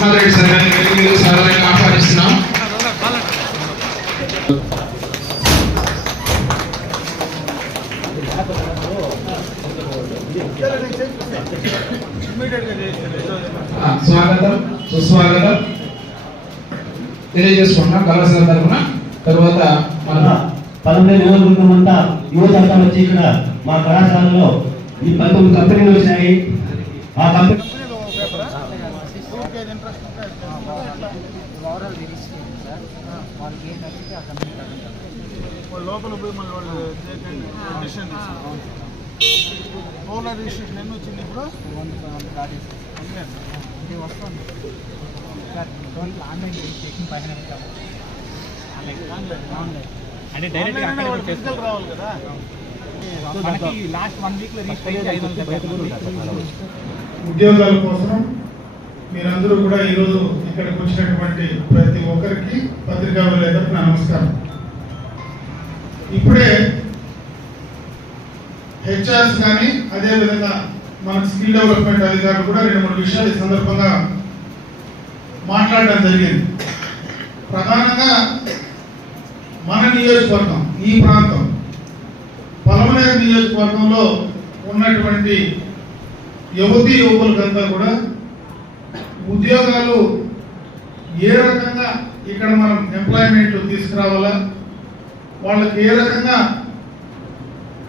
Maha Reddy sir గారిని సాధారణంగా ఆహ్వానిస్తున్నాం. స్వాగతం సుస్వాగతం తెలియజేసుకుంటున్నాం కళాశాల తరఫున. తర్వాత మన 12 నియోజకవర్గం అంతా యువత అంతా వచ్చి ఇక్కడ మా కళాశాలలో ఈ 19 కంపెనీలు వచ్చాయి. ఆ కంపెనీ లోపల పోయి మన వాళ్ళు ఓనర్ రిజిస్ట్రేషన్ ఎన్ని వచ్చింది ఇప్పుడు ఆన్లైన్ రిజిస్ట్రేషన్ 500 అంటే డైరెక్ట్ రావాలి కదా. మనకి లాస్ట్ 1 వీక్ లో ఉద్యోగాల కోసం మీరందరూ కూడా ఈరోజు ఇక్కడికి వచ్చినటువంటి ప్రతి ఒక్కరికి పత్రికా విలేకరులకు నమస్కారం. ఇప్పుడే హెచ్ఆర్స్ కానీ అదేవిధంగా మన స్కిల్ డెవలప్మెంట్ అధికారులు కూడా 2-3 విషయాలు ఈ సందర్భంగా మాట్లాడడం జరిగింది. ప్రధానంగా మన నియోజకవర్గం ఈ ప్రాంతం పలమనేరు నియోజకవర్గంలో ఉన్నటువంటి యువతీ యువకులకంతా కూడా ఉద్యోగాలు ఏ రకంగా ఇక్కడ మనం ఎంప్లాయ్మెంట్ తీసుకురావాలా, వాళ్ళకి ఏ రకంగా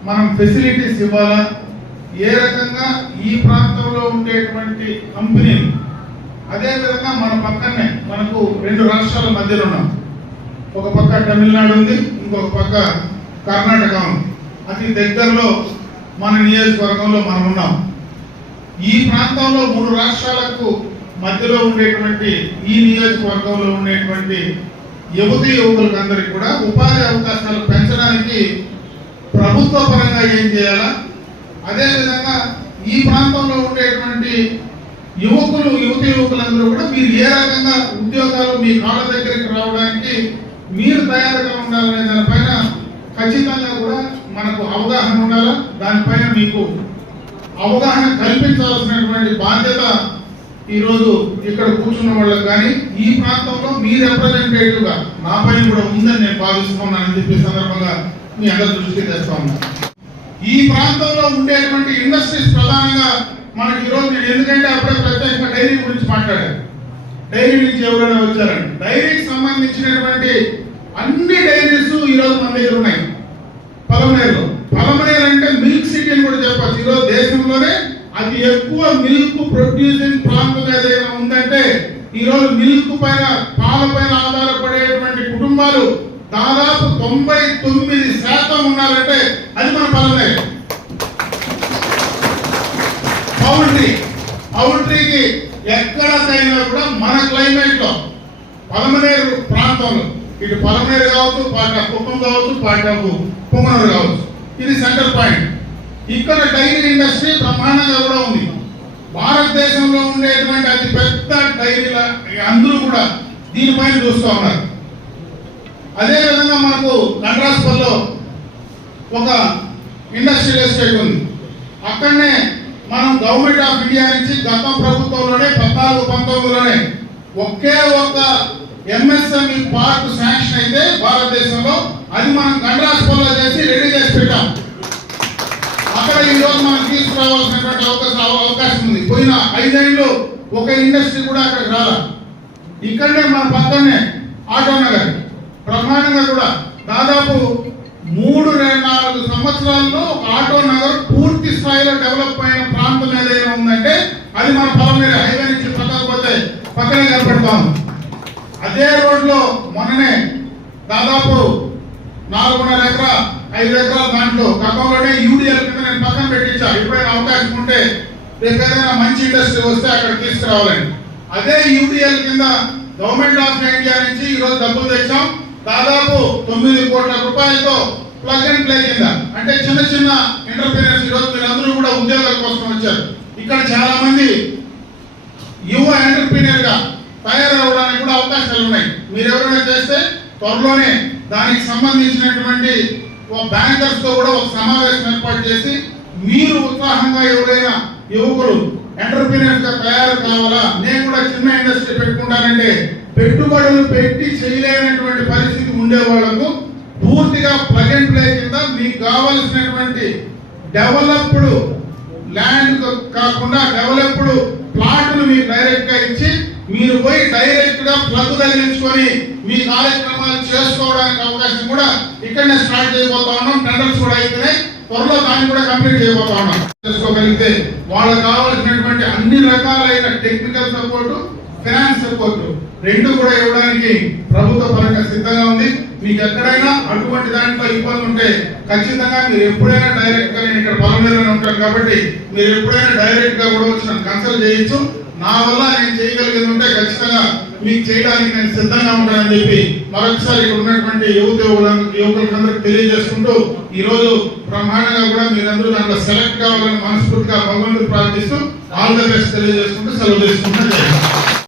మనం ఫెసిలిటీస్ ఇవ్వాలా, ఏ రకంగా ఈ ప్రాంతంలో ఉండేటువంటి కంపెనీలు అదేవిధంగా మన పక్కనే మనకు 2 రాష్ట్రాల మధ్యలో ఉన్నాం. ఒక పక్క తమిళనాడు ఉంది, ఇంకొక పక్క కర్ణాటక ఉంది. అతి దగ్గరలో మన నియోజకవర్గంలో మనం ఉన్నాం. ఈ ప్రాంతంలో 3 రాష్ట్రాలకు మధ్యలో ఉండేటువంటి ఈ నియోజకవర్గంలో ఉండేటువంటి యువతీ యువకులకు అందరికీ కూడా ఉపాధి అవకాశాలు పెంచడానికి ప్రభుత్వ పరంగా ఏం చేయాలా, అదేవిధంగా ఈ ప్రాంతంలో ఉండేటువంటి యువతీ యువకులందరూ కూడా మీరు ఏ రకంగా ఉద్యోగాలు మీ కాళ్ళ దగ్గరికి రావడానికి మీరు తయారుగా ఉండాలనే దానిపైన ఖచ్చితంగా కూడా మనకు అవగాహన ఉండాలా. దానిపైన మీకు అవగాహన కల్పించాల్సినటువంటి బాధ్యత ఈరోజు ఇక్కడ కూర్చున్న వాళ్ళకి కానీ ఈ ప్రాంతంలో మీ రిప్రజెంటేటివ్ గా నా పైన కూడా ఉందని నేను భావిస్తున్నానని చెప్పి సందర్భంగా మీ అందరి దృష్టికి తెస్తా ఉన్నాను. ఈ ప్రాంతంలో ఉండేటువంటి ఇండస్ట్రీస్ ప్రధానంగా మనకి ఈరోజు నేను ఎందుకంటే అప్పుడే ప్రత్యేకంగా డైరీ గురించి మాట్లాడాను. డైరీ నుంచి ఎవరైనా వచ్చారండి, డైరీకి సంబంధించినటువంటి అన్ని డైరీస్ ఈరోజు మన దగ్గర ఉన్నాయి. పలమనేరులో పలమనేరు అంటే మిల్క్ సిటీ అని కూడా చెప్పచ్చు. ఈరోజు దేశంలోనే అతి ఎక్కువ మిల్క్ ప్రొడ్యూసింగ్ ప్రాంతం ఏదైనా ఉందంటే ఈరోజు మిల్క్ పైన పాల పైన ఆధారపడేటువంటి కుటుంబాలు దాదాపు 99% ఉన్నారంటే అది మన పలమనేరు. పౌల్ట్రీకి ఎక్కడికైనా కూడా మన క్లైమేట్ లో పలమనేరు ప్రాంతంలో ఇటు పలమనేరు కావచ్చు, పార్ట్ ఆఫ్ కుప్పం కావచ్చు, పార్ట్ ఆఫ్ పొంగనూరు కావచ్చు, ఇది సెంటర్ పాయింట్. ఇక్కడ డైరీ ఇండస్ట్రీ బ్రహ్మాండంగా కూడా ఉంది. భారతదేశంలో ఉండేటువంటి అతి పెద్ద డైరీల అందరూ కూడా దీనిపైన చూస్తూ ఉన్నారు. అదేవిధంగా మనకు నంద్రాస్పల్లో ఒక ఇండస్ట్రియల్ ఎస్టేట్ ఉంది. అక్కడనే మనం గవర్నమెంట్ ఆఫ్ ఇండియా నుంచి గత ప్రభుత్వంలోనే 14-19లోనే ఒకే ఒక్క ఎంఎస్ఎంఈ పార్క్ శాంక్షన్ అయితే భారతదేశంలో అది మనం నంద్రాస్పల్లో చేసి రెడీ చేసి పెట్టాం. అక్కడ ఈ రోజు మనం తీసుకురావాల్సినటువంటి అవకాశం ఉంది. పోయిన 5 ఏళ్ళు ఒక ఇండస్ట్రీ కూడా అక్కడికి రాలా. ఇక్కడనే మన పక్కనే ఆటో నగర్ బ్రహ్మాండంగా కూడా దాదాపు 3-4 సంవత్సరాల్లో ఆటో నగర్ పూర్తి స్థాయిలో డెవలప్ అయిన ప్రాంతం ఏదైనా ఉందంటే అది మన పలమనేరు హైవే నుంచి పక్కకు పోతే పక్కనే కనపడతాం. అదే రోడ్లో మొన్ననే దాదాపు 4.5 ఎకరా 5 ఎకరాల దాంట్లో ఖమ్మంలోనే యూడిఎల్ కింద నేను పక్కన పెట్టించా. ఎప్పుడైనా అవకాశం ఉంటే రేపు ఏదైనా మంచి ఇండస్ట్రీ వస్తే అక్కడ తీసుకురావాలని. అదే యూడిఎల్ కింద గవర్నమెంట్ ఆఫ్ ఇండియా నుంచి ఈరోజు డబ్బులు తెచ్చాం. దాదాపు 9 కోట్ల రూపాయలతో ప్లగ్ అండ్ ప్లే కింద అంటే చిన్న చిన్న ఎంటర్ప్రీనర్స్ ఈరోజు మీరందరూ కూడా ఉద్యోగాల కోసం వచ్చారు. ఇక్కడ చాలా మంది యువ ఎంటర్ప్రీనర్ గా తయారవడానికి కూడా అవకాశాలు ఉన్నాయి. మీరు ఎవరైనా చేస్తే త్వరలోనే దానికి సంబంధించినటువంటి బ్యాంకర్స్ తో కూడా ఒక సమావేశం ఏర్పాటు చేసి మీరు ఉత్సాహంగా ఎవరైనా యువకులు ఎంటర్ప్రీనర్స్ గా తయారు కావాలా, నేను కూడా చిన్న ఇండస్ట్రీ ఏమనుకుంటానంటే పెట్టుబడులు పెట్టి చేయలేనటువంటి పరిస్థితి ఉండే వాళ్లకు పూర్తిగా ప్లగ్ అండ్ ప్లే కింద మీకు కావలసినటువంటి డెవలప్డ్ ల్యాండ్ కాకుండా డెవలప్డ్ ప్లాట్లు మీకు డైరెక్ట్ గా ఇచ్చి మీరు పోయి డైరెక్ట్ గా ప్లగ్ తగిలించుకొని మీ కార్యక్రమాలు చేసుకోవడానికి అవకాశం కూడా ఇక్కడనే స్టార్ట్ చేయబోతా ఉన్నాం. టెండర్స్ కూడా అయిపోయినాయి, త్వరలో దాన్ని కూడా కంప్లీట్ చేయబోతా ఉన్నాం. చేసుకోగలిగితే వాళ్ళకి కావాల్సినటువంటి అన్ని రకాలైన టెక్నికల్ సపోర్టు, ఫైనాన్స్ సపోర్టు రెండు కూడా ఇవ్వడానికి ప్రభుత్వ పరంగా సిద్ధంగా ఉంది. మీకు ఎక్కడైనా అటువంటి దాంట్లో ఇబ్బంది ఉంటే ఖచ్చితంగా మీరు ఎప్పుడైనా డైరెక్ట్ గా, నేను ఇక్కడ పొలంలోనే ఉంటాను కాబట్టి మీరు ఎప్పుడైనా డైరెక్ట్ గా కూడా వచ్చి నన్ను కన్సల్ట్ చేయొచ్చు. నా వల్ల నేను చేయగలిగేది ఉంటే ఖచ్చితంగా మీకు చేయడానికి నేను సిద్ధంగా ఉంటానని చెప్పి మరొకసారి ఇక్కడ ఉన్నటువంటి యువకులందరికీ తెలియజేసుకుంటూ ఈ రోజు బ్రహ్మాండంగా కూడా మీరందరూ దాంట్లో సెలెక్ట్ కావాలని మనస్ఫూర్తిగా భగవంతుడు ప్రార్థిస్తూ ఆల్ ద బెస్ట్ తెలియజేసుకుంటూ సెలవు తీసుకుంటున్నాను.